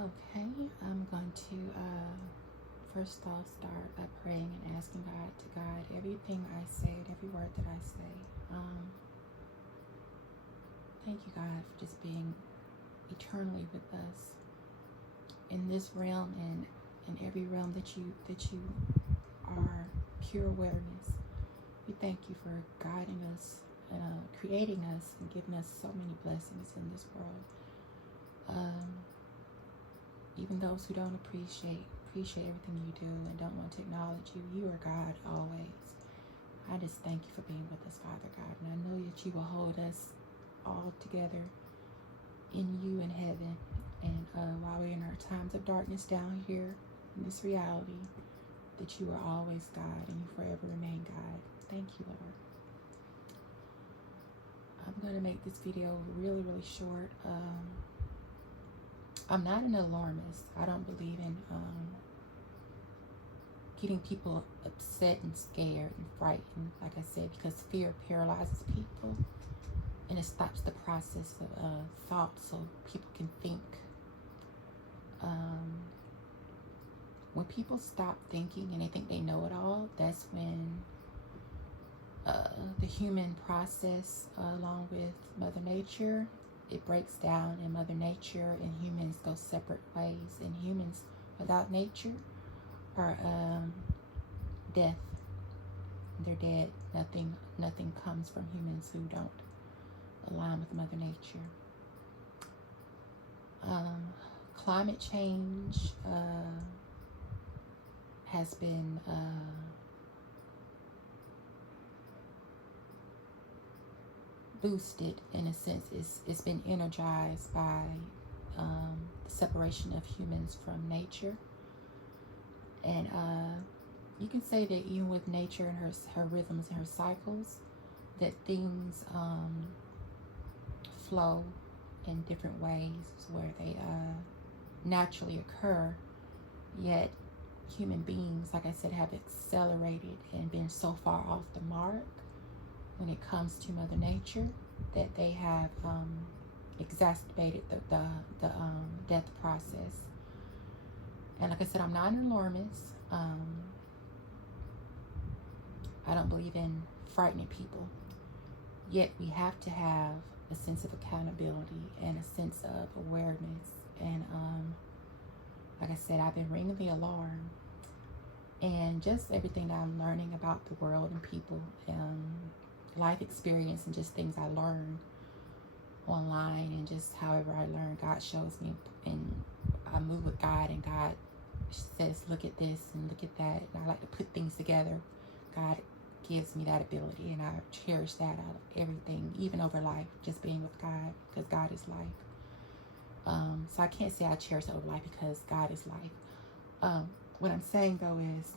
Okay, I'm going to first off start by praying and asking God to guide everything I say and every word that I say. Thank you, God, for just being eternally with us in this realm and in every realm that you are pure awareness. We thank you for guiding us, creating us, and giving us so many blessings in this world. Even those who don't appreciate everything you do and don't want to acknowledge you, you are God always. I just thank you for being with us, Father God, and I know that you will hold us all together in you in heaven. And while we're in our times of darkness down here in this reality, that you are always God and you forever remain God. Thank you, Lord. I'm going to make this video really, really short. I'm not an alarmist. I don't believe in getting people upset and scared and frightened, like I said, because fear paralyzes people and it stops the process of thought so people can think. When people stop thinking and they think they know it all, that's when the human process, along with Mother Nature, it breaks down, and Mother Nature and humans go separate ways. And humans without nature are death. They're dead. Nothing comes from humans who don't align with Mother Nature. Climate change has been boosted in a sense. It's been energized by the separation of humans from nature. And you can say that even with nature and her rhythms and her cycles, that things flow in different ways where they naturally occur, yet human beings, like I said, have accelerated and been so far off the mark when it comes to Mother Nature that they have exacerbated the death process. And like I said, I'm not an alarmist. I don't believe in frightening people. Yet we have to have a sense of accountability and a sense of awareness. And like I said, I've been ringing the alarm. And just everything that I'm learning about the world and people, life experience, and just things I learned online, and just however I learn, God shows me, and I move with God, and God says, look at this and look at that. And I like to put things together. God gives me that ability, and I cherish that out of everything, even over life, just being with God, because God is life. So I can't say I cherish it over life because God is life. What I'm saying though is,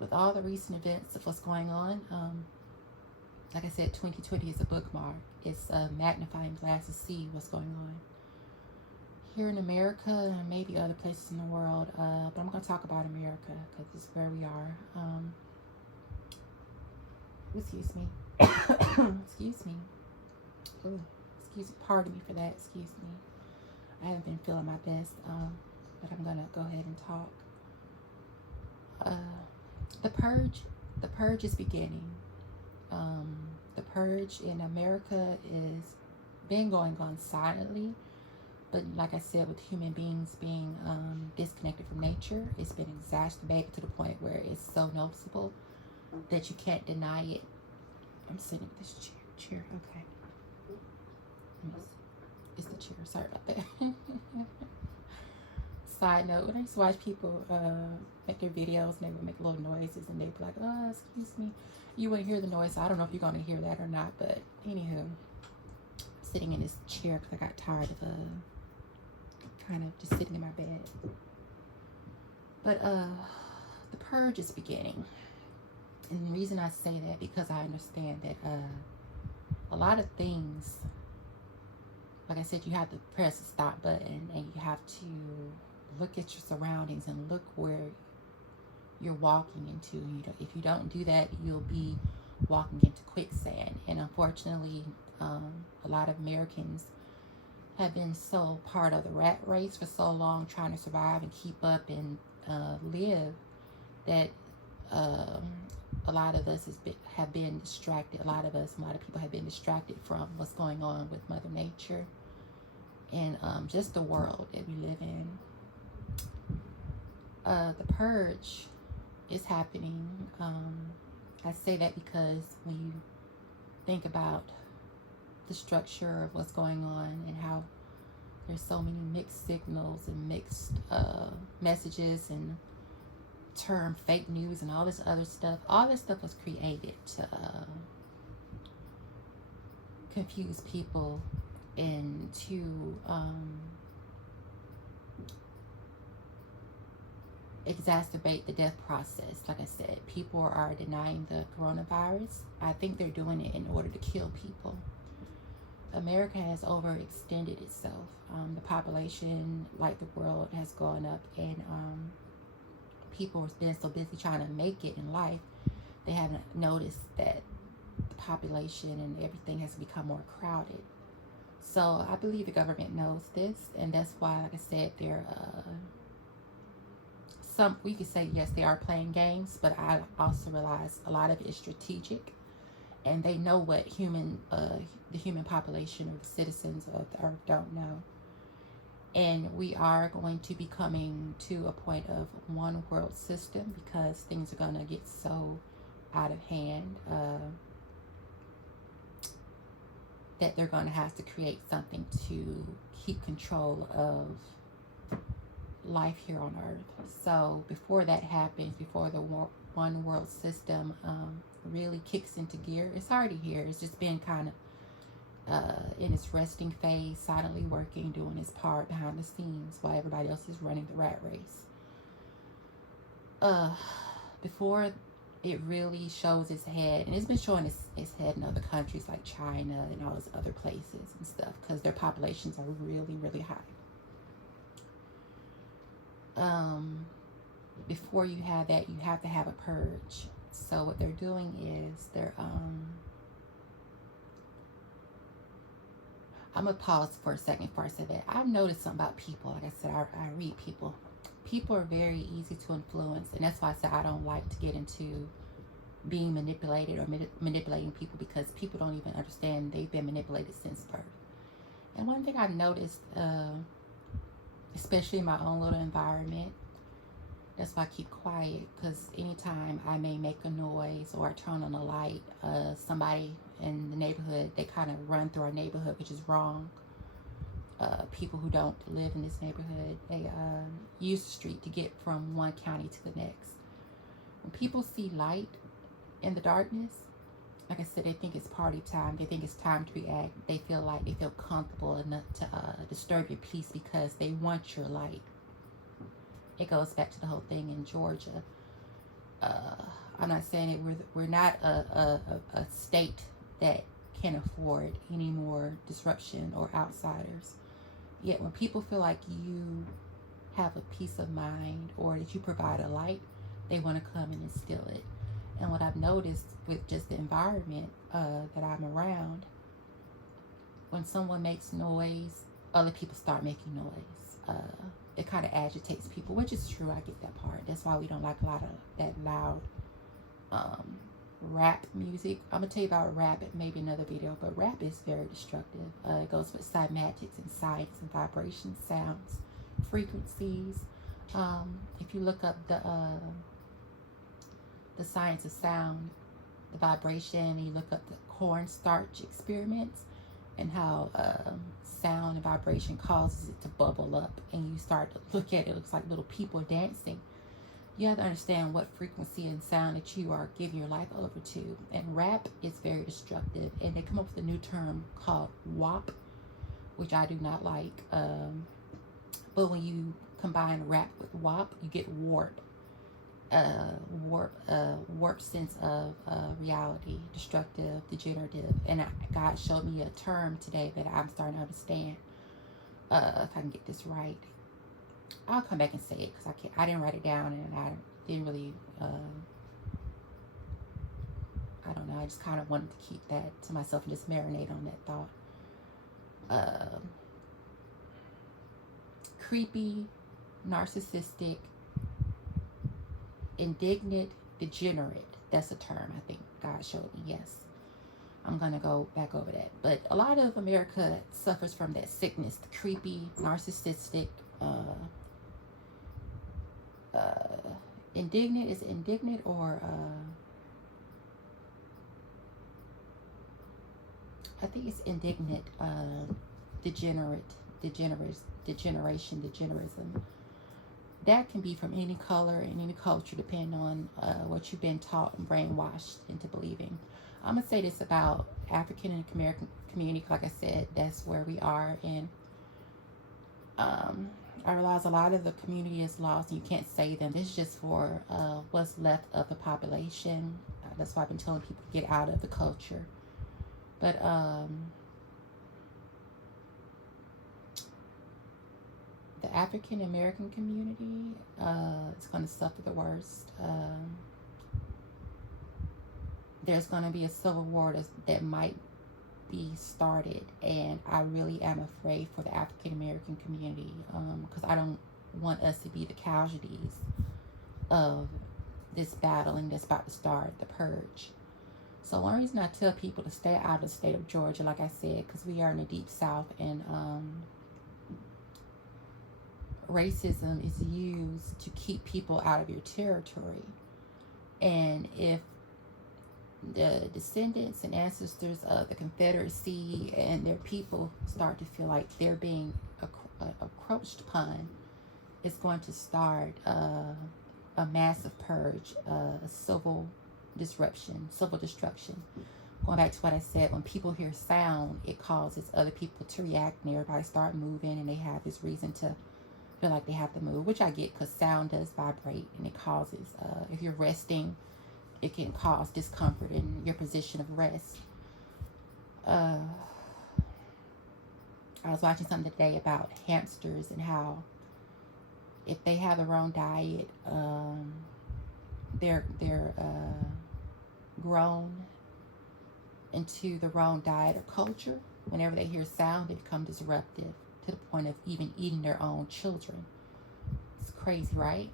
with all the recent events of what's going on, like I said, 2020 is a bookmark. It's a magnifying glass to see what's going on here in America and maybe other places in the world. But I'm going to talk about America because it's where we are. Excuse me. Excuse me. Ooh, pardon me for that. Excuse me. I haven't been feeling my best, but I'm going to go ahead and talk. The purge is beginning. The purge in America is been going on silently, but like I said, with human beings being disconnected from nature, it's been exacerbated to the point where it's so noticeable that you can't deny it. I'm sitting in this chair. Okay. It's the chair. Sorry about that. Side note, when I used to watch people make their videos and they would make little noises and they'd be like, oh, excuse me. You wouldn't hear the noise. I don't know if you're going to hear that or not, but anywho, I'm sitting in this chair because I got tired of kind of just sitting in my bed. But the purge is beginning. And the reason I say that, because I understand that a lot of things, like I said, you have to press the stop button and you have to look at your surroundings and look where you're walking into. If you don't do that, you'll be walking into quicksand. And unfortunately, a lot of Americans have been so part of the rat race for so long, trying to survive and keep up and live, that um, a lot of us have been distracted. A lot of people have been distracted from what's going on with Mother Nature and just the world that we live in. The purge is happening. I say that because when you think about the structure of what's going on and how there's so many mixed signals and mixed messages and term fake news and all this other stuff. All this stuff was created to confuse people and to exacerbate the death process. Like I said, people are denying the coronavirus. I think they're doing it in order to kill people. America has overextended itself. The population, like the world, has gone up, and people have been so busy trying to make it in life, they haven't noticed that the population and everything has become more crowded. So I believe the government knows this, and that's why, like I said, they're we could say yes, they are playing games, but I also realize a lot of it is strategic, and they know what the human population or the citizens of the earth don't know. And we are going to be coming to a point of one world system, because things are going to get so out of hand that they're going to have to create something to keep control of life here on earth. So before that happens, before the one world system really kicks into gear, it's already here. It's just been kind of in its resting phase, silently working, doing its part behind the scenes while everybody else is running the rat race. Before it really shows its head, and it's been showing its head in other countries like China and all those other places and stuff, because their populations are really, really high. Before you have that, you have to have a purge. So what they're doing is they're I'm gonna pause for a second before I say that. I've noticed something about people. Like I said, I read people. People are very easy to influence, and that's why I said I don't like to get into being manipulated or manipulating people, because people don't even understand they've been manipulated since birth. And one thing I've noticed, especially in my own little environment, that's why I keep quiet, because anytime I may make a noise or I turn on a light, somebody in the neighborhood, they kind of run through our neighborhood, which is wrong. People who don't live in this neighborhood, they use the street to get from one county to the next. When people see light in the darkness, like I said, they think it's party time. They think it's time to react. They feel comfortable enough to disturb your peace because they want your light. It goes back to the whole thing in Georgia. I'm not saying it. We're not a state that can afford any more disruption or outsiders. Yet when people feel like you have a peace of mind or that you provide a light, they want to come and instill it. And what I've noticed with just the environment that I'm around, when someone makes noise, other people start making noise. It kind of agitates people, which is true. I get that part. That's why we don't like a lot of that loud rap music. I'm going to tell you about rap at maybe another video, but rap is very destructive. It goes with cymatics and sights and vibrations, sounds, frequencies. If you look up the science of sound, the vibration, and you look up the cornstarch experiments and how sound and vibration causes it to bubble up, and you start to look at it, it looks like little people dancing. You have to understand what frequency and sound that you are giving your life over to. And rap is very destructive, and they come up with a new term called WAP, which I do not like. But when you combine rap with WAP, you get warp sense of reality, destructive, degenerative. And God showed me a term today that I'm starting to understand. If I can get this right, I'll come back and say it, because I didn't write it down, and I didn't really I don't know, I just kind of wanted to keep that to myself and just marinate on that thought. creepy, narcissistic, indignant, degenerate. That's a term I think God showed me. Yes. I'm going to go back over that. But a lot of America suffers from that sickness, the creepy, narcissistic, indignant. Is it indignant or I think it's indignant, degenerism. That can be from any color and any culture, depending on what you've been taught and brainwashed into believing. I'm going to say this about African American community. Like I said, that's where we are. And I realize a lot of the community is lost and you can't save them. This is just for what's left of the population. That's why I've been telling people to get out of the culture. But the African American community is going to suffer the worst. There's going to be a civil war that might be started, and I really am afraid for the African American community because I don't want us to be the casualties of this battling that's about to start, the purge. So one reason I tell people to stay out of the state of Georgia, like I said, because we are in the deep South, and racism is used to keep people out of your territory. And if the descendants and ancestors of the Confederacy and their people start to feel like they're being encroached upon, it's going to start a massive purge, a civil destruction. Going back to what I said, when people hear sound, it causes other people to react, and everybody start moving, and they have this reason to feel like they have to move, which I get because sound does vibrate, and it causes, if you're resting, it can cause discomfort in your position of rest. I was watching something today about hamsters and how if they have the wrong diet, they're grown into the wrong diet or culture. Whenever they hear sound, they become disruptive to the point of even eating their own children. It's crazy, right?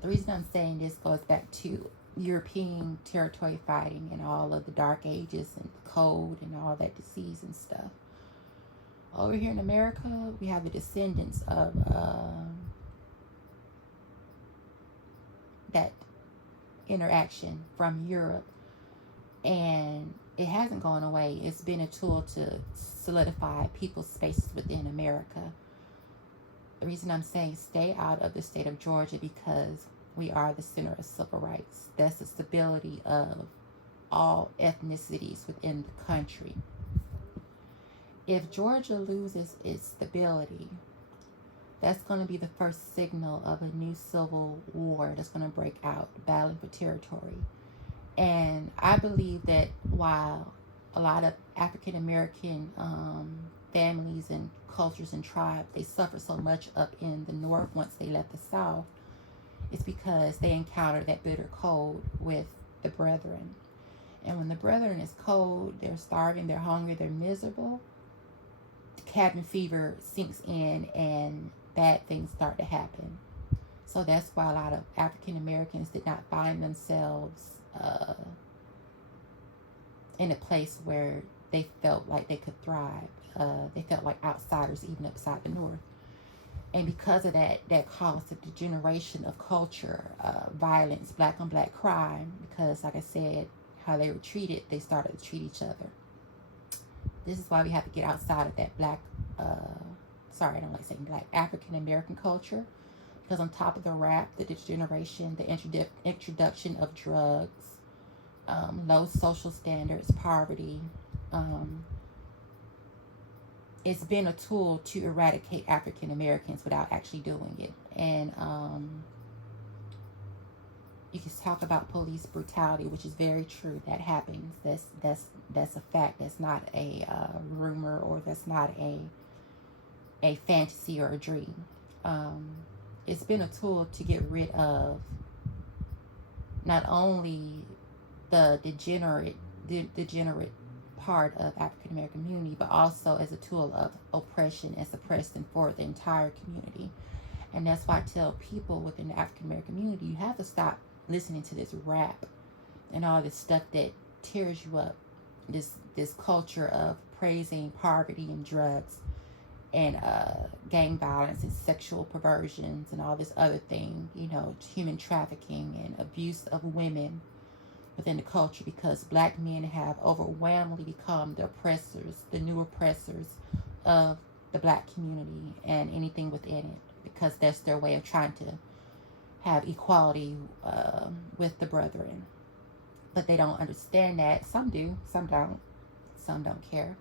The reason I'm saying this goes back to European territory fighting and all of the dark ages and the cold and all that disease and stuff. Over here in America, we have the descendants of that interaction from Europe, and it hasn't gone away. It's been a tool to solidify people's spaces within America. The reason I'm saying stay out of the state of Georgia because we are the center of civil rights. That's the stability of all ethnicities within the country. If Georgia loses its stability, that's going to be the first signal of a new civil war that's going to break out, battling for territory. And I believe that while a lot of African American families and cultures and tribes, they suffer so much up in the North once they left the South, it's because they encounter that bitter cold with the brethren. And when the brethren is cold, they're starving, they're hungry, they're miserable, the cabin fever sinks in and bad things start to happen. So that's why a lot of African Americans did not find themselves in a place where they felt like they could thrive. They felt like outsiders even outside the North. And because of that, that caused a degeneration of culture, violence, black on black crime, because like I said, how they were treated, they started to treat each other. This is why we have to get outside of that black, I don't like saying black, African American culture, because on top of the rap, the degeneration, the introduction of drugs, low social standards, poverty, it's been a tool to eradicate African Americans without actually doing it. And you can talk about police brutality, which is very true. That happens. That's a fact. That's not a rumor, or that's not a fantasy or a dream. It's been a tool to get rid of not only the degenerate part of African American community, but also as a tool of oppression and suppression for the entire community. And that's why I tell people within the African American community, you have to stop listening to this rap and all this stuff that tears you up. This culture of praising poverty and drugs and gang violence and sexual perversions and all this other thing, human trafficking and abuse of women within the culture, because black men have overwhelmingly become the oppressors, the new oppressors of the black community and anything within it, because that's their way of trying to have equality with the brethren. But they don't understand that. Some do, some don't. Some don't care.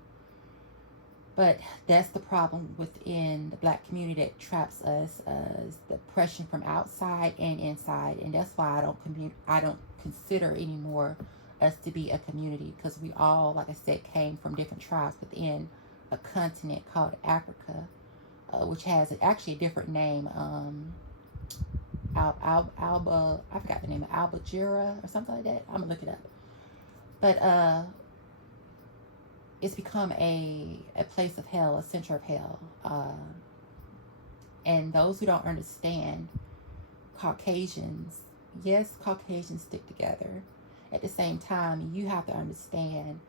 But that's the problem within the black community that traps us, is the oppression from outside and inside. And that's why I don't consider anymore us to be a community, because we all, like I said, came from different tribes within a continent called Africa, which has actually a different name. Alba, I forgot the name, Albajira or something like that. I'm gonna look it up. But it's become a place of hell, a center of hell. And those who don't understand, Caucasians, yes, Caucasians stick together. At the same time, you have to understand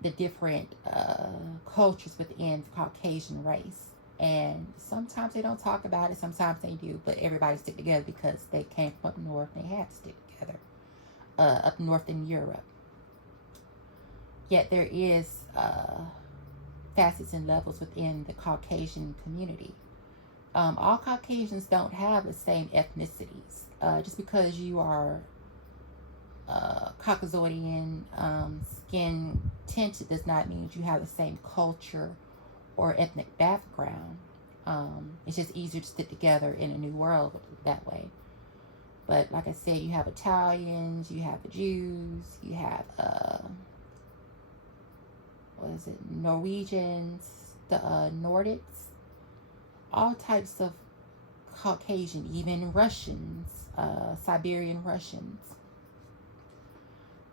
the different cultures within the Caucasian race. And sometimes they don't talk about it, sometimes they do, but everybody stick together because they came from up north and they had to stick together. Up north in Europe. Yet there is facets and levels within the Caucasian community. All Caucasians don't have the same ethnicities. Just because you are Caucasian skin tinted does not mean you have the same culture or ethnic background. It's just easier to stick together in a new world that way. But like I said, you have Italians, you have the Jews, you have Norwegians, the Nordics, all types of Caucasian, even Russians, Siberian Russians.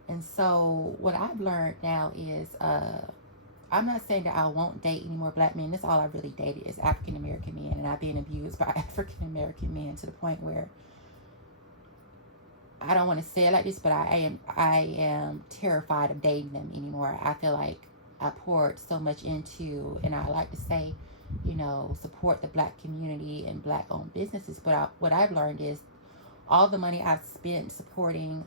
And so what I've learned now is I'm not saying that I won't date any more black men. That's all I really dated is African American men, and I've been abused by African American men to the point where I don't want to say it like this, but I am terrified of dating them anymore. I feel like I poured so much into, and I like to say, support the black community and black owned businesses. But what I've learned is all the money I've spent supporting,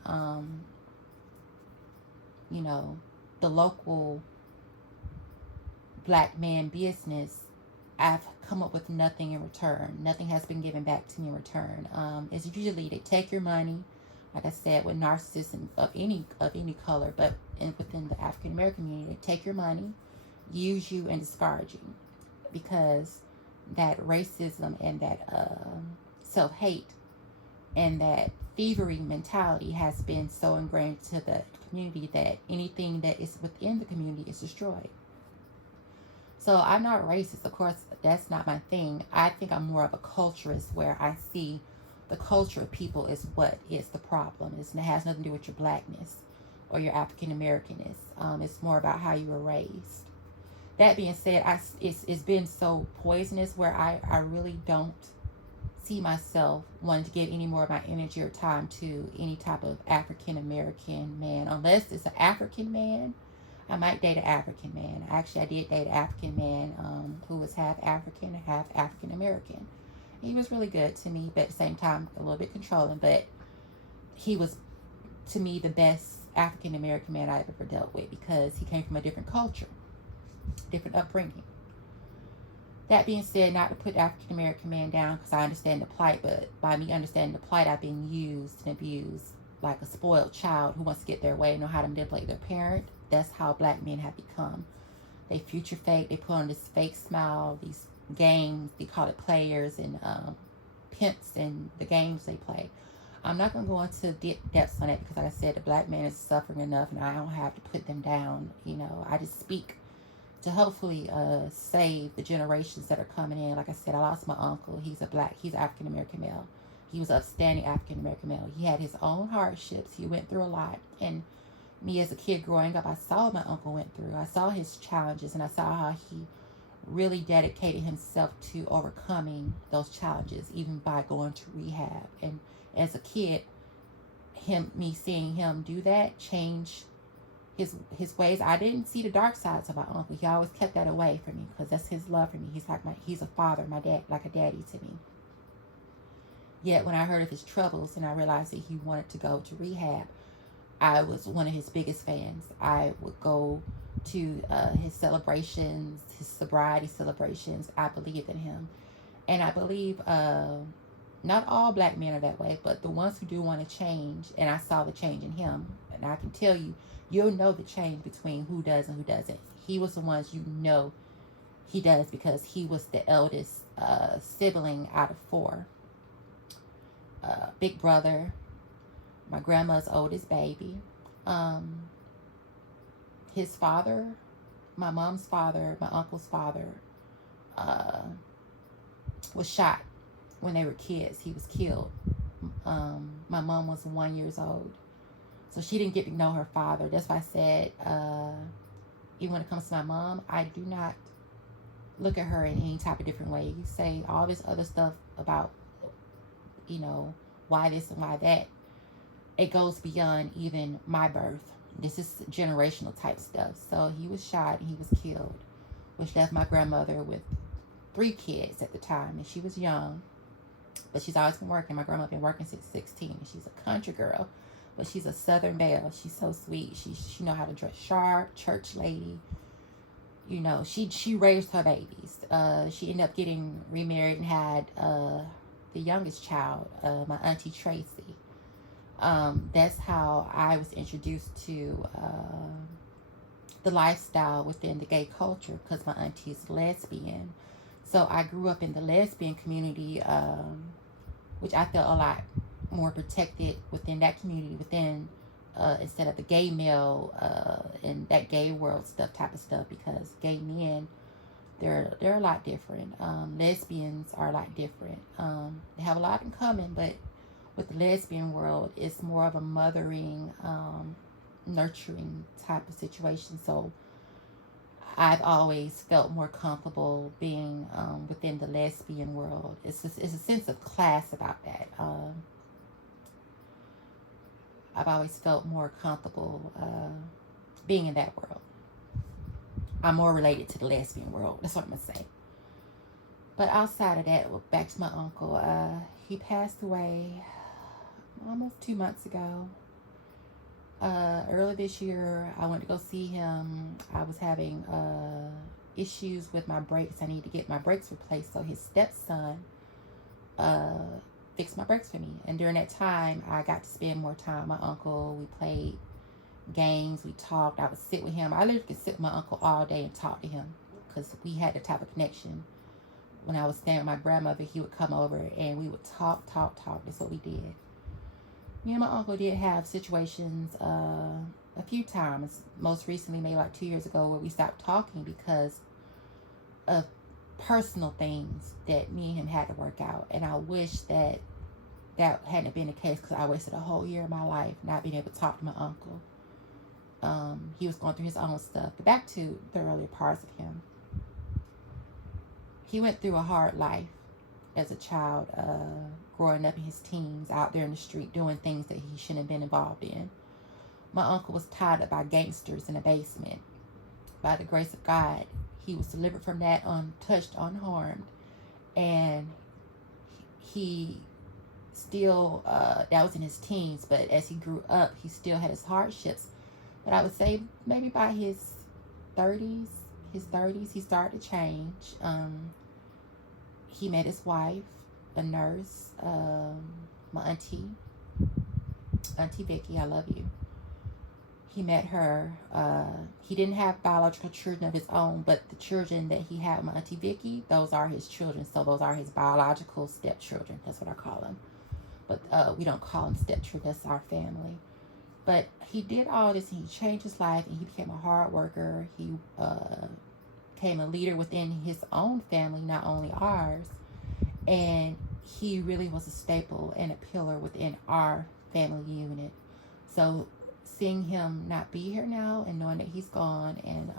the local black man business, I've come up with nothing in return. Nothing has been given back to me in return. It's usually they take your money, like I said, with narcissism of any color, but within the African American community, they take your money, use you, and discard you, because that racism and that self-hate and that thievery mentality has been so ingrained to the community that anything that is within the community is destroyed. So I'm not racist. Of course, that's not my thing. I think I'm more of a culturist, where I see the culture of people is what is the problem. It has nothing to do with your blackness or your African Americanness. It's more about how you were raised. That being said, it's been so poisonous where I really don't see myself wanting to give any more of my energy or time to any type of African American man. Unless it's an African man, I might date an African man. Actually, I did date an African man who was half African and half African American. He was really good to me, but at the same time, a little bit controlling. But he was, to me, the best African American man I've ever dealt with, because he came from a different culture, different upbringing. That being said, not to put African American man down, because I understand the plight, but by me understanding the plight, I've been used and abused like a spoiled child who wants to get their way and know how to manipulate their parent. That's how black men have become. They future fake. They put on this fake smile, these games, they call it players and pimps and the games they play. I'm not going to go into depths on it, because like I said, the black man is suffering enough and I don't have to put them down. I just speak to hopefully save the generations that are coming in. Like I said, I lost my uncle. He's African American male. He was an upstanding African American male. He had his own hardships. He went through a lot. And me as a kid growing up, I saw what my uncle went through. I saw his challenges, and I saw how he really dedicated himself to overcoming those challenges, even by going to rehab. And as a kid, me seeing him do that changed his ways. I didn't see the dark sides of my uncle. He always kept that away from me because that's his love for me. He's a father, my dad, like a daddy to me. Yet when I heard of his troubles and I realized that he wanted to go to rehab, I was one of his biggest fans. I would go to his celebrations, his sobriety celebrations. I believed in him. And I believe not all black men are that way, but the ones who do want to change, and I saw the change in him. And I can tell you, you'll know the change between who does and who doesn't. He was the ones you know he does because he was the eldest sibling out of 4. Big brother, my grandma's oldest baby. His father, my mom's father, my uncle's father, was shot when they were kids. He was killed. My mom was 1 year old. So she didn't get to know her father. That's why I said, even when it comes to my mom, I do not look at her in any type of different way. You say all this other stuff about, why this and why that. It goes beyond even my birth. This is generational type stuff. So he was shot and he was killed, which left my grandmother with 3 kids at the time. And she was young, but she's always been working. My grandmother been working since 16. And she's a country girl, but she's a Southern belle. She's so sweet. She know how to dress sharp, church lady. She raised her babies. She ended up getting remarried and had the youngest child, my auntie Tracy. That's how I was introduced to the lifestyle within the gay culture, because my auntie's lesbian. So I grew up in the lesbian community, which I felt a lot more protected within that community, instead of the gay male and that gay world type of stuff, because gay men, they're a lot different. Lesbians are a lot different. They have a lot in common, but with the lesbian world, it's more of a mothering, nurturing type of situation. So I've always felt more comfortable being within the lesbian world. It's a sense of class about that. I've always felt more comfortable being in that world. I'm more related to the lesbian world. That's what I'm going to say. But outside of that, back to my uncle. He passed away almost 2 months ago. Early this year, I went to go see him. I was having issues with my brakes. I need to get my brakes replaced. So his stepson fixed my brakes for me. And during that time, I got to spend more time with my uncle. We played games. We talked. I would sit with him. I literally could sit with my uncle all day and talk to him because we had the type of connection. When I was staying with my grandmother, he would come over and we would talk. That's what we did. Me and my uncle did have situations a few times. Most recently, maybe like 2 years ago, where we stopped talking because of personal things that me and him had to work out. And I wish that hadn't been the case, because I wasted a whole year of my life not being able to talk to my uncle. He was going through his own stuff. But back to the earlier parts of him. He went through a hard life as a child, growing up in his teens, out there in the street, doing things that he shouldn't have been involved in. My uncle was tied up by gangsters in a basement. By the grace of God, he was delivered from that untouched, unharmed. And he still, that was in his teens, but as he grew up, he still had his hardships. But I would say maybe by his 30s, he started to change. He met his wife, a nurse, my auntie Vicky, I love you. He met her. He didn't have biological children of his own, but the children that he had with my auntie Vicky, those are his children. So those are his biological stepchildren. That's what I call them. But we don't call them stepchildren. That's our family. But he did all this, and he changed his life, and he became a hard worker. He became a leader within his own family, not only ours. And he really was a staple and a pillar within our family unit. So seeing him not be here now and knowing that he's gone, and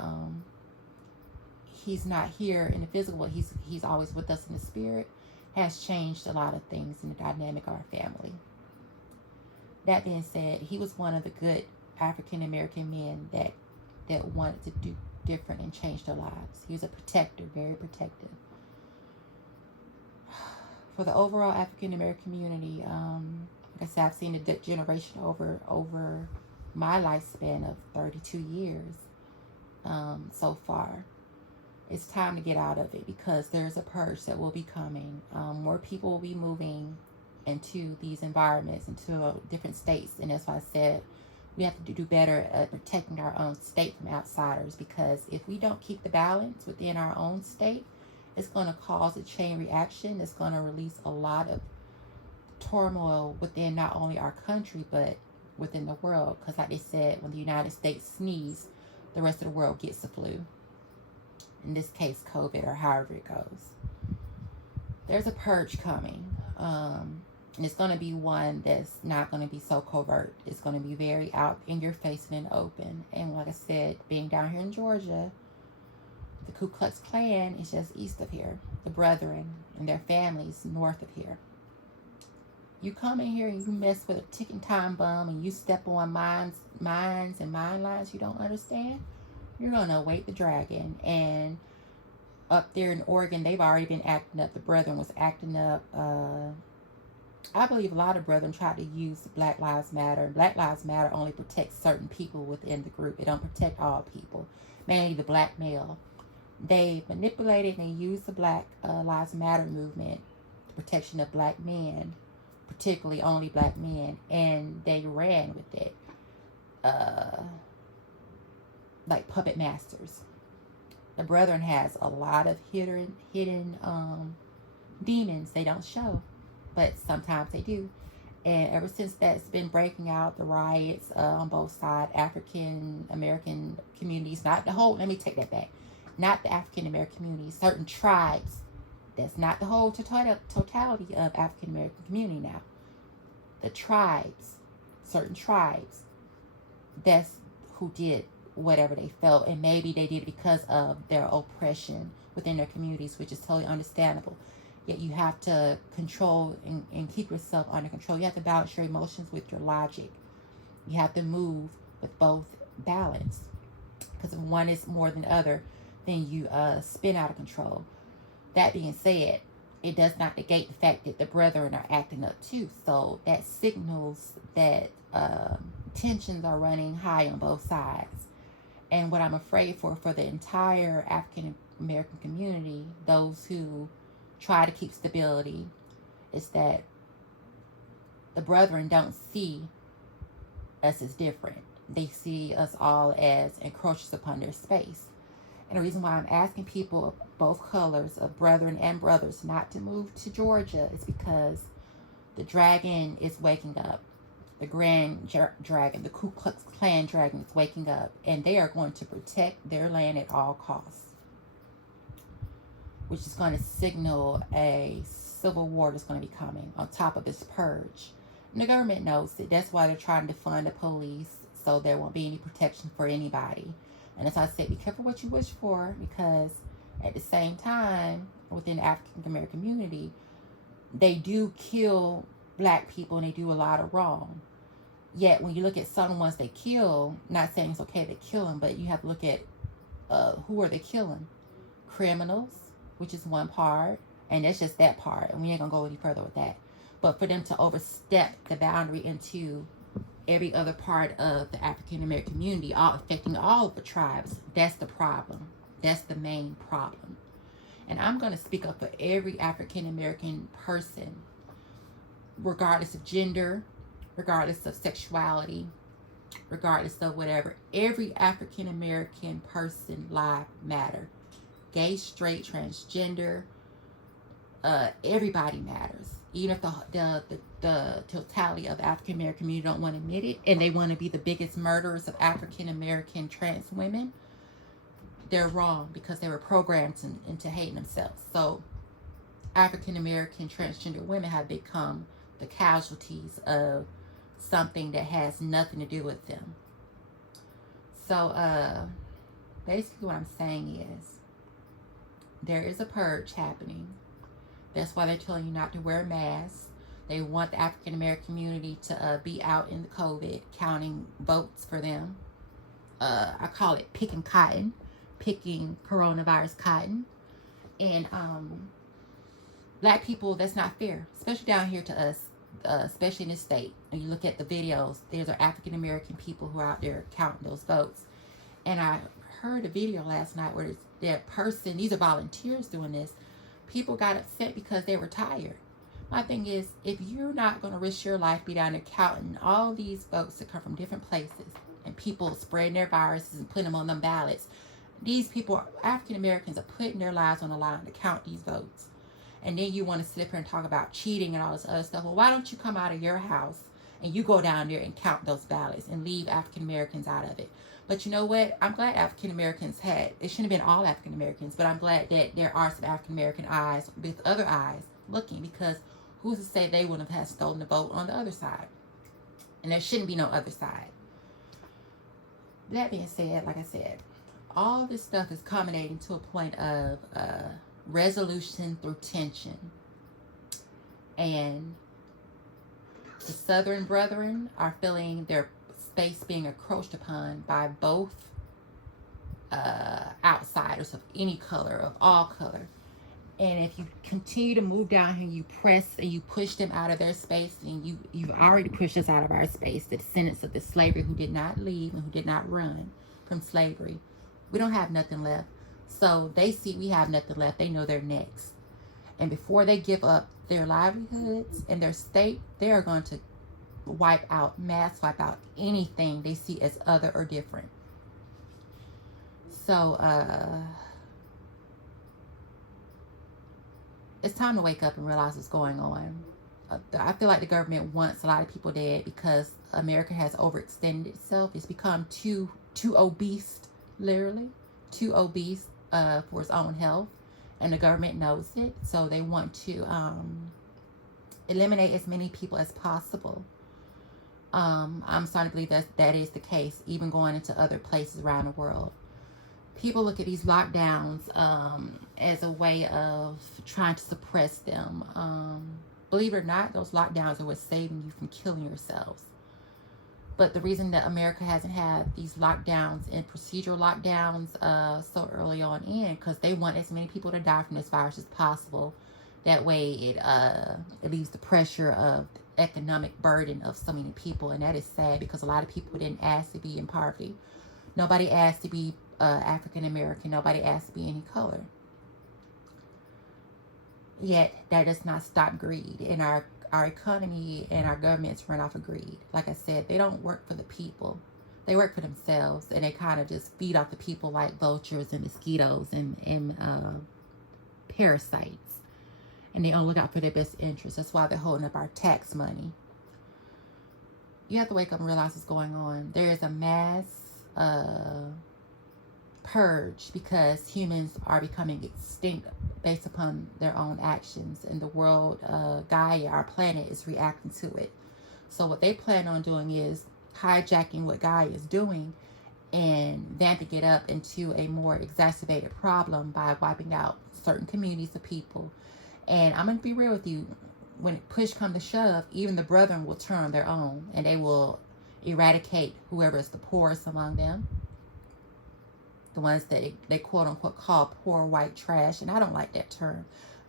he's not here in the physical, but he's always with us in the spirit, has changed a lot of things in the dynamic of our family. That being said, he was one of the good African American men that wanted to do different and change their lives. He was a protector, very protective. For the overall African American community, like I said, I've seen a generation over my lifespan of 32 years so far. It's time to get out of it, because there's a purge that will be coming. More people will be moving into these environments, into different states, and that's why I said we have to do better at protecting our own state from outsiders, because if we don't keep the balance within our own state, it's going to cause a chain reaction. It's going to release a lot of turmoil within not only our country, but within the world. Because like they said, when the United States sneeze, the rest of the world gets the flu. In this case, COVID, or however it goes. There's a purge coming. And it's going to be one that's not going to be so covert. It's going to be very out in your face and open. And like I said, being down here in Georgia, the Ku Klux Klan is just east of here. The Brethren and their families north of here. You come in here and you mess with a ticking time bomb, and you step on mines and mine lines you don't understand, you're going to await the dragon. And up there in Oregon, they've already been acting up. The Brethren was acting up. I believe a lot of brethren try to use Black Lives Matter. Black Lives Matter only protects certain people within the group. It don't protect all people, mainly the black male. They manipulated and used the Black Lives Matter movement, the protection of black men, particularly only black men, and they ran with it like puppet masters. The Brethren has a lot of hidden demons they don't show, but sometimes they do. And ever since that's been breaking out, the riots on both sides, African American communities, not the whole, let me take that back, not the African American community, certain tribes, that's not the whole totality of African American community now. The tribes, certain tribes, that's who did whatever they felt, and maybe they did it because of their oppression within their communities, which is totally understandable. Yet you have to control and keep yourself under control. You have to balance your emotions with your logic. You have to move with both balance, because if one is more than the other, then you spin out of control. That being said, it does not negate the fact that the Brethren are acting up too. So that signals that tensions are running high on both sides. And what I'm afraid for the entire African American community, those who try to keep stability, is that the Brethren don't see us as different. They see us all as encroachers upon their space. And the reason why I'm asking people of both colors, of Brethren and brothers, not to move to Georgia is because the dragon is waking up. The grand dragon, the Ku Klux Klan dragon, is waking up, and they are going to protect their land at all costs, which is going to signal a civil war that's going to be coming on top of this purge. And the government knows it. That's why they're trying to fund the police, so there won't be any protection for anybody. And as I said, be careful what you wish for, because at the same time, within the African American community, they do kill black people and they do a lot of wrong. Yet when you look at some ones they kill, not saying it's okay to kill them, but you have to look at who are they killing? Criminals, which is one part, and that's just that part, and we ain't gonna go any further with that. But for them to overstep the boundary into every other part of the African American community, all affecting all of the tribes, that's the problem. That's the main problem. And I'm going to speak up for every African American person, regardless of gender, regardless of sexuality, regardless of whatever. Every African American person life matter. Gay, straight, transgender, everybody matters. Even if the totality of the African American community don't want to admit it, and they want to be the biggest murderers of African American trans women, they're wrong, because they were programmed into hating themselves. So African American transgender women have become the casualties of something that has nothing to do with them. So basically what I'm saying is there is a purge happening. That's why they're telling you not to wear masks. They want the African American community to be out in the COVID, counting votes for them. I call it picking cotton, picking coronavirus cotton. And black people, that's not fair, especially down here to us, especially in this state. When you look at the videos, there's African American people who are out there counting those votes. And I heard a video last night where that person, these are volunteers doing this, people got upset because they were tired. My thing is, if you're not going to risk your life, be down there counting all these votes that come from different places and people spreading their viruses and putting them on them ballots, these people, African Americans, are putting their lives on the line to count these votes. And then you want to sit up here and talk about cheating and all this other stuff. Well, why don't you come out of your house and you go down there and count those ballots and leave African Americans out of it? But you know what? I'm glad African Americans it shouldn't have been all African Americans, but I'm glad that there are some African American eyes with other eyes looking, because who's to say they wouldn't have stolen the vote on the other side? And there shouldn't be no other side. That being said, like I said, all this stuff is culminating to a point of resolution through tension. And the Southern brethren are feeling their space being encroached upon by both outsiders of any color, of all color. And if you continue to move down here, you press and you push them out of their space, and you've already pushed us out of our space, the descendants of the slavery who did not leave and who did not run from slavery. We don't have nothing left. So they see we have nothing left. They know they're next. And before they give up their livelihoods and their state, they are going to mass wipe out anything they see as other or different. So it's time to wake up and realize what's going on. I feel like the government wants a lot of people dead because America has overextended itself. It's become too obese, literally, too obese for its own health. And the government knows it. So they want to eliminate as many people as possible. I'm starting to believe that is the case, even going into other places around the world. People look at these lockdowns as a way of trying to suppress them. Believe it or not, those lockdowns are what's saving you from killing yourselves. But the reason that America hasn't had these lockdowns and procedural lockdowns so early on in, because they want as many people to die from this virus as possible. That way it leaves the pressure of the economic burden of so many people. And that is sad, because a lot of people didn't ask to be in poverty. Nobody asked to be African American. Nobody asked to be any color. Yet that does not stop greed. And our economy and our governments run off of greed. Like I said, they don't work for the people. They work for themselves, and they kind of just feed off the people like vultures and mosquitoes and parasites. And they only look out for their best interests. That's why they're holding up our tax money. You have to wake up and realize what's going on. There is a mass purge because humans are becoming extinct based upon their own actions, and the world, Gaia, our planet, is reacting to it. So what they plan on doing is hijacking what Gaia is doing and vamping it up into a more exacerbated problem by wiping out certain communities of people. And I'm going to be real with you, when push comes to shove, even the brethren will turn on their own, and they will eradicate whoever is the poorest among them. The ones that they quote unquote call poor white trash. And I don't like that term.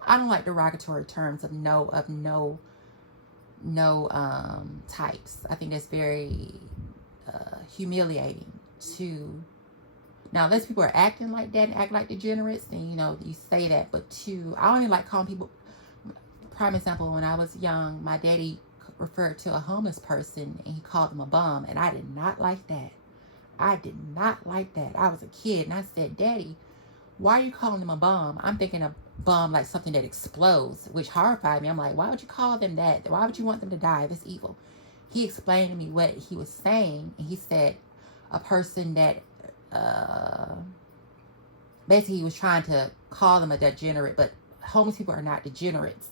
I don't like derogatory terms of no types. I think that's very humiliating to. Now, unless people are acting like that and act like degenerates, then you say that. But I don't even like calling people. Prime example: when I was young, my daddy referred to a homeless person and he called them a bum, and I did not like that. I did not like that. I was a kid, and I said, "Daddy, why are you calling them a bum?" I'm thinking a bum like something that explodes, which horrified me. I'm like, why would you call them that? Why would you want them to die? That's evil. He explained to me what he was saying, and he said a person that basically he was trying to call them a degenerate, but homeless people are not degenerates.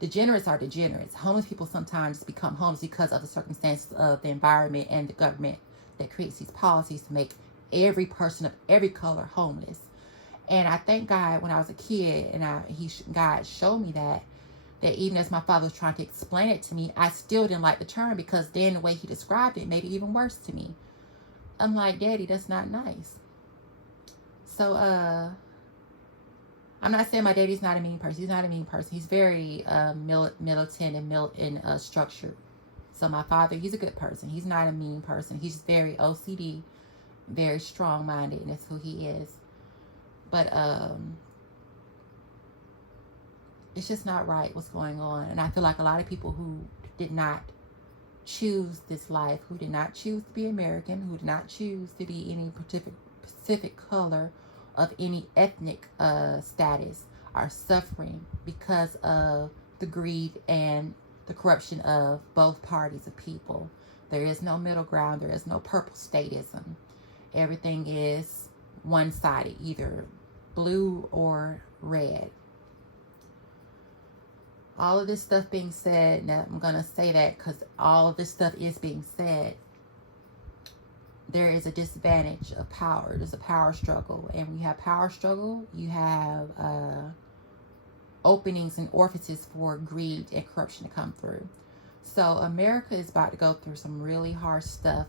Degenerates are degenerates. Homeless people sometimes become homeless because of the circumstances of the environment and the government that creates these policies to make every person of every color homeless. And I thank God when I was a kid, and God showed me that even as my father was trying to explain it to me, I still didn't like the term, because then the way he described it made it even worse to me. I'm like, Daddy, that's not nice. So I'm not saying my daddy's not a mean person. He's not a mean person. He's very militant and structured. So my father, he's a good person. He's not a mean person. He's just very OCD, very strong-minded, and that's who he is. But it's just not right what's going on. And I feel like a lot of people who did not choose this life, who did not choose to be American, who did not choose to be any specific color of any ethnic status, are suffering because of the greed and the corruption of both parties of people. There is no middle ground. There is no purple statism. Everything is one-sided, either blue or red. All of this stuff being said, now I'm going to say that because all of this stuff is being said, there is a disadvantage of power. There's a power struggle. And when you have power struggle, you have openings and orifices for greed and corruption to come through. So America is about to go through some really hard stuff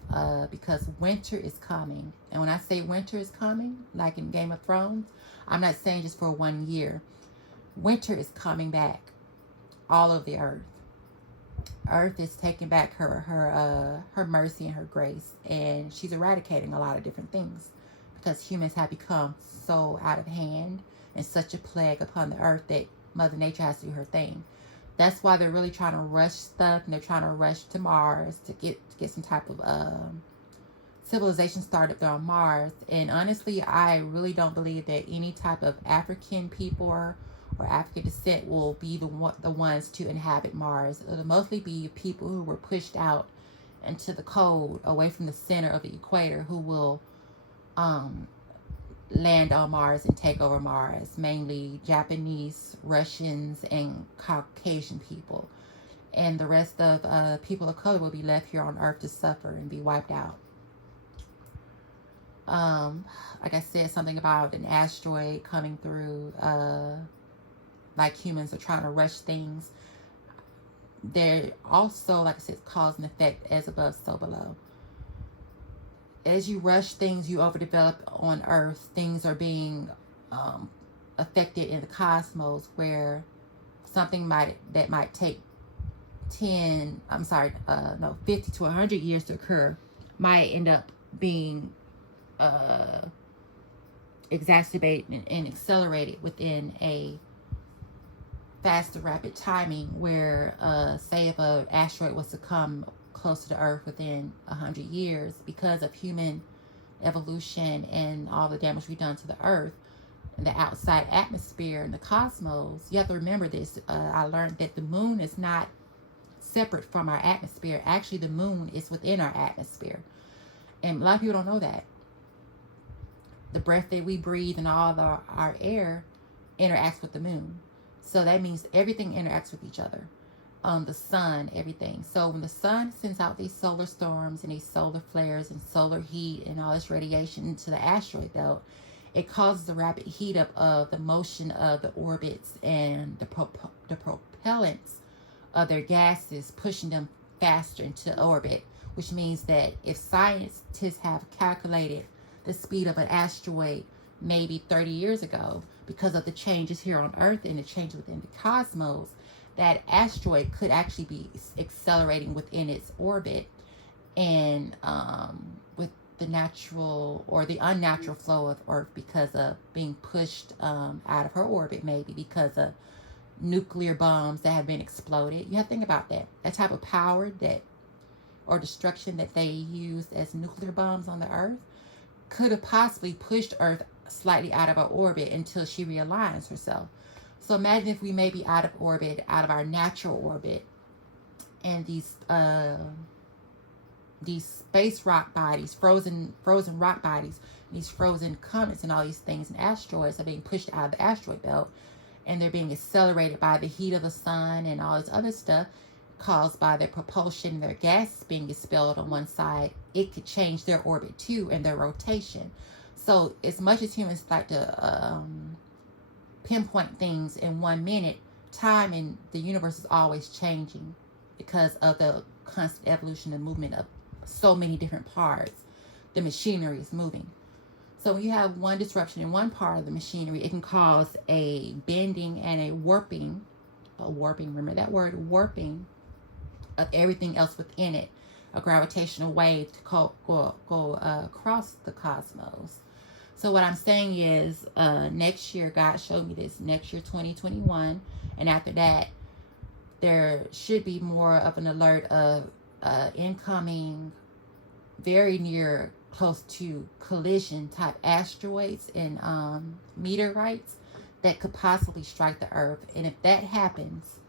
because winter is coming. And when I say winter is coming, like in Game of Thrones, I'm not saying just for 1 year. Winter is coming back all over the earth. Earth is taking back her mercy and her grace, and she's eradicating a lot of different things because humans have become so out of hand and such a plague upon the earth that Mother Nature has to do her thing. That's why they're really trying to rush stuff, and they're trying to rush to Mars to get some type of civilization started there on Mars. And honestly, I really don't believe that any type of African people or African descent will be the ones to inhabit Mars. It'll mostly be people who were pushed out into the cold, away from the center of the equator, who will land on Mars and take over Mars. Mainly Japanese, Russians, and Caucasian people. And the rest of people of color will be left here on Earth to suffer and be wiped out. Like I said, something about an asteroid coming through, like humans are trying to rush things. They're also, like I said, cause and effect, as above, so below. As you rush things, you overdevelop on Earth. Things are being affected in the cosmos, where something that might take 50 to 100 years to occur might end up being exacerbated and accelerated within a faster, rapid timing, where say if an asteroid was to come close to the Earth within 100 years, because of human evolution and all the damage we've done to the Earth and the outside atmosphere and the cosmos. You have to remember this. I learned that the moon is not separate from our atmosphere. Actually, the moon is within our atmosphere. And a lot of people don't know that. The breath that we breathe and all our air interacts with the moon. So that means everything interacts with each other. The sun, everything. So when the sun sends out these solar storms and these solar flares and solar heat and all this radiation into the asteroid belt, it causes a rapid heat up of the motion of the orbits and the propellants of their gases, pushing them faster into orbit, which means that if scientists have calculated the speed of an asteroid maybe 30 years ago, because of the changes here on Earth and the changes within the cosmos, that asteroid could actually be accelerating within its orbit, and with the natural or the unnatural flow of Earth, because of being pushed out of her orbit, maybe because of nuclear bombs that have been exploded. You have to think about that. That type of power or destruction that they used as nuclear bombs on the Earth could have possibly pushed Earth slightly out of our orbit until she realigns herself. So imagine if we may be out of orbit, out of our natural orbit, and these space rock bodies, frozen rock bodies, these frozen comets and all these things and asteroids are being pushed out of the asteroid belt. and they're being accelerated by the heat of the sun and all this other stuff caused by their propulsion, their gas being expelled on one side, it could change their orbit too and their rotation. So as much as humans like to pinpoint things in 1 minute, time in the universe is always changing because of the constant evolution and movement of so many different parts. The machinery is moving. So when you have one disruption in one part of the machinery, it can cause a bending and a warping, remember that word, warping, of everything else within it. A gravitational wave to go across the cosmos. So what I'm saying is, next year, God showed me this, next year 2021, and after that, there should be more of an alert of incoming, very near, close to collision type asteroids and meteorites that could possibly strike the Earth. And if that happens,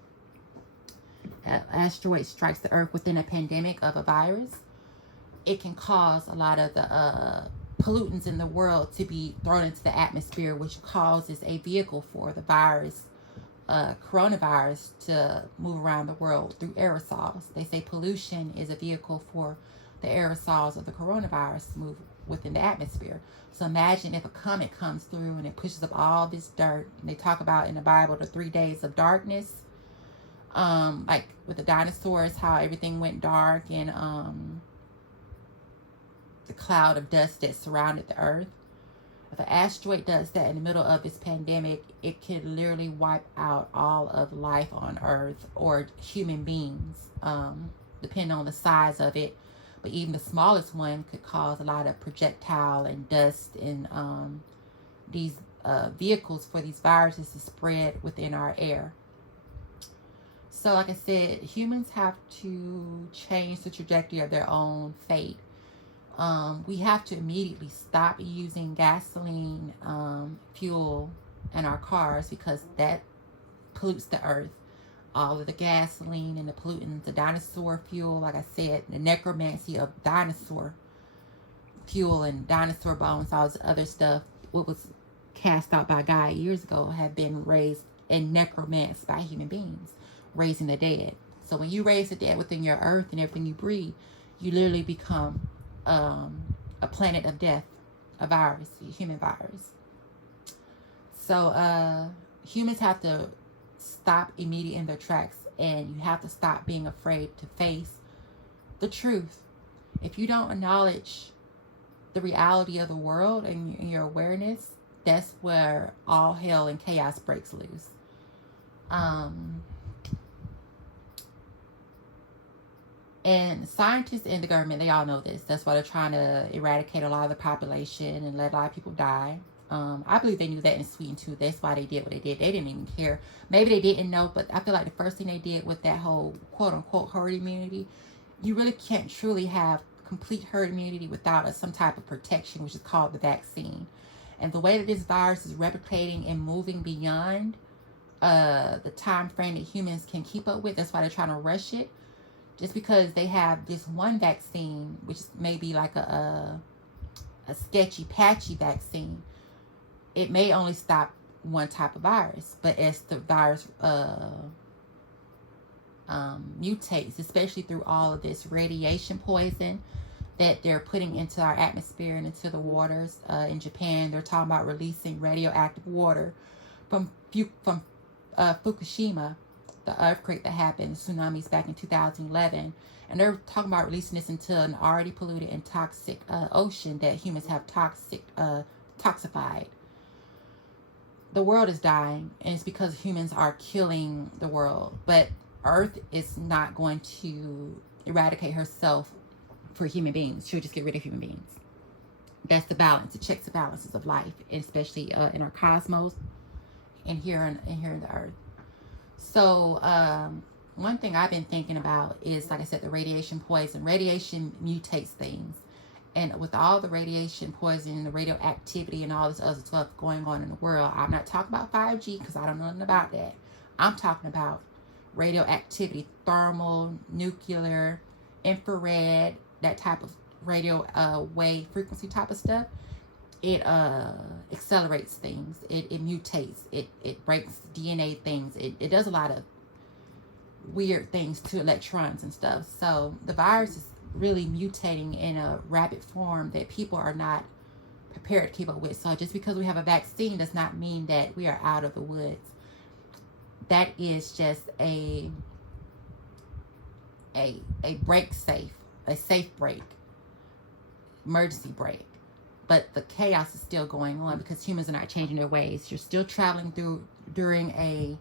asteroid strikes the Earth within a pandemic of a virus, it can cause a lot of the pollutants in the world to be thrown into the atmosphere, which causes a vehicle for the virus, coronavirus, to move around the world through aerosols. They say pollution is a vehicle for the aerosols of the coronavirus to move within the atmosphere. So imagine if a comet comes through and it pushes up all this dirt. And they talk about in the Bible the 3 days of darkness, like with the dinosaurs, how everything went dark, and the cloud of dust that surrounded the earth. If an asteroid does that in the middle of this pandemic, it could literally wipe out all of life on Earth, or human beings, depending on the size of it. But even the smallest one could cause a lot of projectile and dust and these vehicles for these viruses to spread within our air. So like I said, humans have to change the trajectory of their own fate. We have to immediately stop using gasoline fuel in our cars, because that pollutes the earth. All of the gasoline and the pollutants, the dinosaur fuel, like I said, the necromancy of dinosaur fuel and dinosaur bones, all this other stuff, what was cast out by God years ago, have been raised and necromanced by human beings, raising the dead. So when you raise the dead within your earth and everything you breathe, you literally become a planet of death, a virus, a human virus. So humans have to stop immediately in their tracks, and you have to stop being afraid to face the truth. If you don't acknowledge the reality of the world and your awareness, that's where all hell and chaos breaks loose. And scientists in the government, they all know this. That's why they're trying to eradicate a lot of the population and let a lot of people die. I believe they knew that in Sweden too. That's why they did what they did. They didn't even care. Maybe they didn't know, but I feel like the first thing they did with that whole quote-unquote herd immunity, you really can't truly have complete herd immunity without some type of protection, which is called the vaccine. And the way that this virus is replicating and moving beyond the time frame that humans can keep up with, that's why they're trying to rush it. Just because they have this one vaccine, which may be like a sketchy, patchy vaccine, it may only stop one type of virus. But as the virus mutates, especially through all of this radiation poison that they're putting into our atmosphere and into the waters. In Japan, they're talking about releasing radioactive water from Fukushima, the earthquake that happened, tsunamis back in 2011. And they're talking about releasing this into an already polluted and toxic ocean that humans have toxified. The world is dying, and it's because humans are killing the world. But Earth is not going to eradicate herself for human beings. She'll just get rid of human beings. That's the balance, the checks and balances of life, especially in our cosmos and here in the Earth. So one thing I've been thinking about is, like I said, the radiation poison. Radiation mutates things. And with all the radiation poison, the radioactivity, and all this other stuff going on in the world, I'm not talking about 5G because I don't know nothing about that. I'm talking about radioactivity, thermal, nuclear, infrared, that type of radio wave frequency type of stuff. it accelerates things. It mutates. It breaks DNA things. It does a lot of weird things to electrons and stuff. So the virus is really mutating in a rapid form that people are not prepared to keep up with. So just because we have a vaccine does not mean that we are out of the woods. That is just a break safe, a safe break, emergency break. But the chaos is still going on because humans are not changing their ways. You're still traveling through during a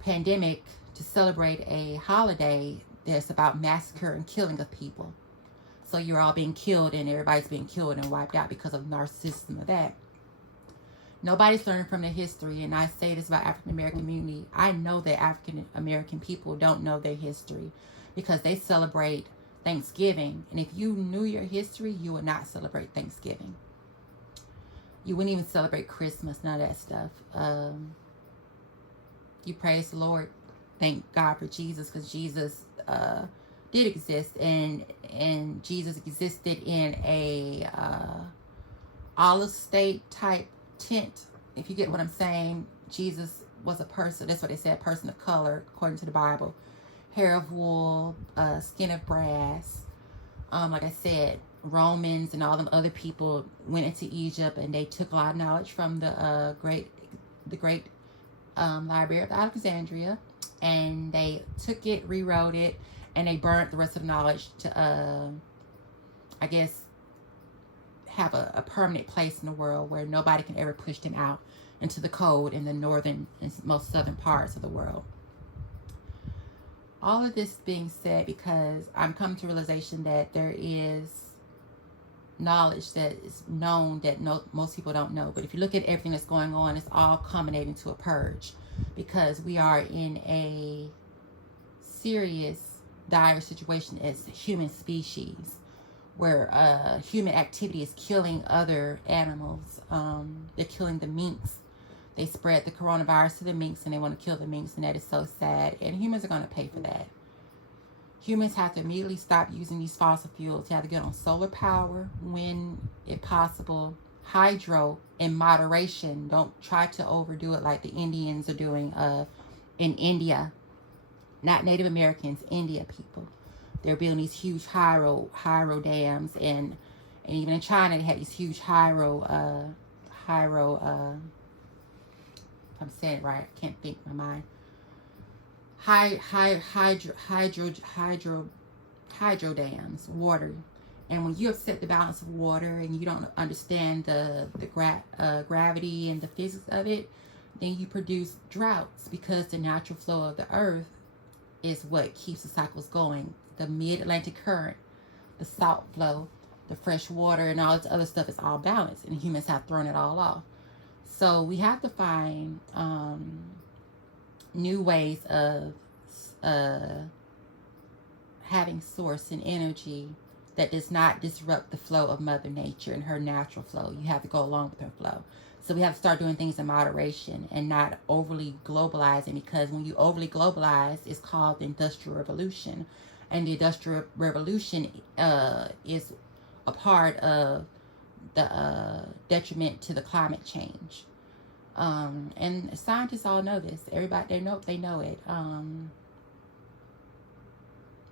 pandemic to celebrate a holiday that's about massacre and killing of people. So you're all being killed and everybody's being killed and wiped out because of narcissism of that. Nobody's learning from their history, and I say this about African American community. I know that African American people don't know their history because they celebrate Thanksgiving, and if you knew your history, you would not celebrate Thanksgiving. You wouldn't even celebrate Christmas, none of that stuff. You praise the Lord, thank God for Jesus, because Jesus did exist, and Jesus existed in a olive state type tint, if you get what I'm saying. Jesus was a person, that's what they said, person of color, according to the Bible. Hair of wool, skin of brass. Like I said, Romans and all them other people went into Egypt and they took a lot of knowledge from the great Library of Alexandria, and they took it, rewrote it, and they burnt the rest of the knowledge to, I guess, have a permanent place in the world where nobody can ever push them out into the cold in the northern and most southern parts of the world. All of this being said, because I'm coming to realization that there is knowledge that is known that most people don't know. But if you look at everything that's going on, it's all culminating to a purge, because we are in a serious, dire situation as a human species, where human activity is killing other animals. They're killing the minks. They spread the coronavirus to the minks, and they want to kill the minks, and that is so sad. And humans are going to pay for that. Humans have to immediately stop using these fossil fuels. You have to get on solar power, wind, if possible, hydro in moderation. Don't try to overdo it like the Indians are doing in India. Not Native Americans, India people. They're building these huge hydro dams, and even in China they have these huge hydro if I'm saying it right, I can't think in my mind. Hydro dams, water. And when you upset the balance of water and you don't understand the gravity and the physics of it, then you produce droughts, because the natural flow of the earth is what keeps the cycles going. The mid-Atlantic current, the salt flow, the fresh water, and all this other stuff is all balanced, and humans have thrown it all off. So we have to find new ways of having source and energy that does not disrupt the flow of Mother Nature and her natural flow. You have to go along with her flow. So we have to start doing things in moderation and not overly globalizing, because when you overly globalize, it's called the Industrial Revolution. And the Industrial Revolution is a part of the detriment to the climate change. And scientists all know this. Everybody, they know it.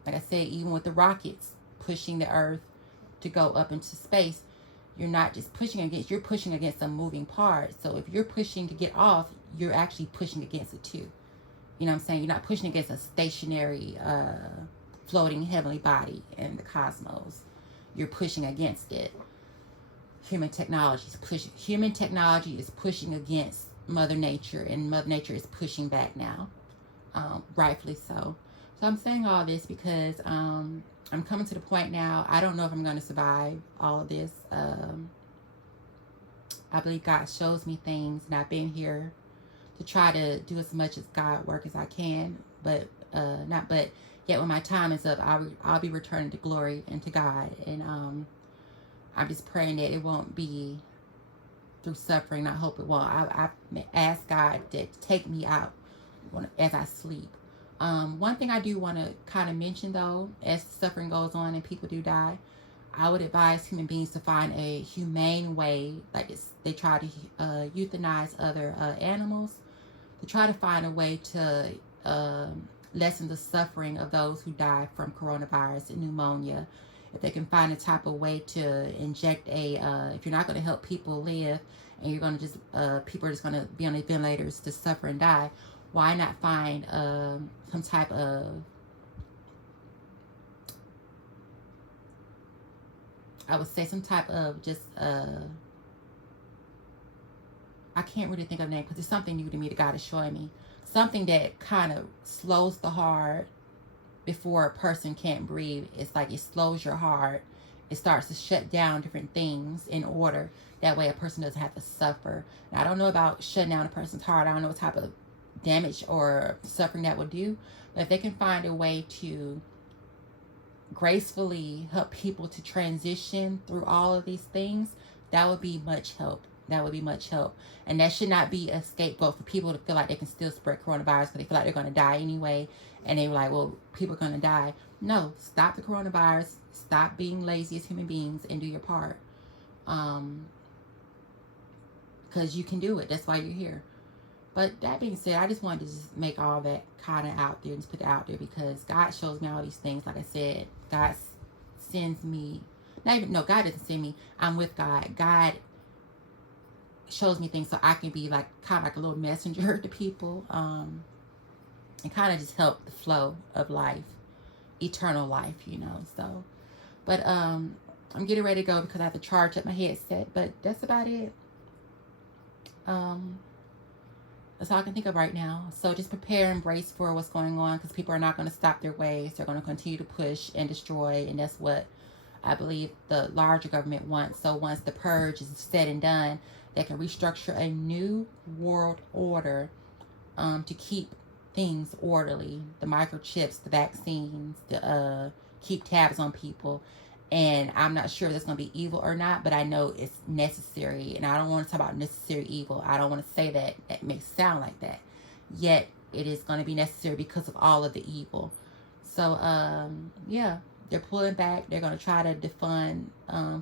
Like I said, even with the rockets pushing the Earth to go up into space, you're not just pushing against, you're pushing against a moving part. So if you're pushing to get off, you're actually pushing against it too. You know what I'm saying? You're not pushing against a stationary, floating heavenly body in the cosmos. You're pushing against it. Human technology is pushing against Mother Nature, and Mother Nature is pushing back now, rightfully so. So I'm saying all this because I'm coming to the point now. I don't know if I'm going to survive all of this. I believe God shows me things, and I've been here to try to do as much as God work as I can, but yet when my time is up, I'll be returning to glory and to God. And I'm just praying that it won't be through suffering. I hope it won't. I ask God to take me out as I sleep. One thing I do want to kind of mention, though, as suffering goes on and people do die, I would advise human beings to find a humane way, like they try to euthanize other animals, to try to find a way to lessen the suffering of those who die from coronavirus and pneumonia. If they can find a type of way to inject if you're not going to help people live, and you're going to just, people are just going to be on the ventilators to suffer and die, why not find some type of, I would say some type of just, I can't really think of a name because it's something new to me that God is showing me. Something that kind of slows the heart before a person can't breathe. It's like it slows your heart. It starts to shut down different things in order. That way a person doesn't have to suffer. Now, I don't know about shutting down a person's heart. I don't know what type of damage or suffering that would do. But if they can find a way to gracefully help people to transition through all of these things, that would be much help. That would be much help. And that should not be a scapegoat for people to feel like they can still spread coronavirus because they feel like they're going to die anyway. And they're like, well, people are going to die. No, stop the coronavirus. Stop being lazy as human beings and do your part. Because you can do it. That's why you're here. But that being said, I just wanted to just make all that kind of out there and just put it out there because God shows me all these things. Like I said, God sends me. God doesn't send me. I'm with God. God shows me things so I can be like kind of like a little messenger to people, and kind of just help the flow of life, eternal life, you know. So, but I'm getting ready to go because I have to charge up my headset. But that's about it. That's all I can think of right now. So just prepare and brace for what's going on because people are not going to stop their ways. They're going to continue to push and destroy, and that's what I believe the larger government wants. So once the purge is said and done, they can restructure a new world order to keep things orderly. The microchips, the vaccines, the keep tabs on people. And I'm not sure if that's going to be evil or not, but I know it's necessary. And I don't want to talk about necessary evil. I don't want to say that. That may sound like that. Yet it is going to be necessary because of all of the evil. So, yeah. They're pulling back. They're going to try to defund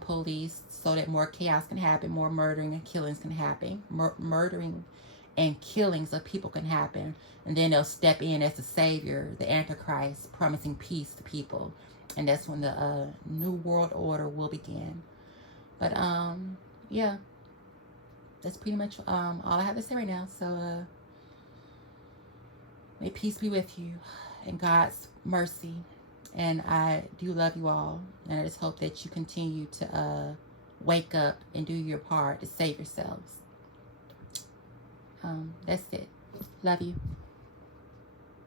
police so that more chaos can happen, more murdering and killings can happen. Murdering and killings of people can happen. And then they'll step in as the savior, the Antichrist, promising peace to people. And that's when the new world order will begin. But, yeah. That's pretty much all I have to say right now. So, may peace be with you and God's mercy. And I do love you all. And I just hope that you continue to wake up and do your part to save yourselves. That's it. Love you.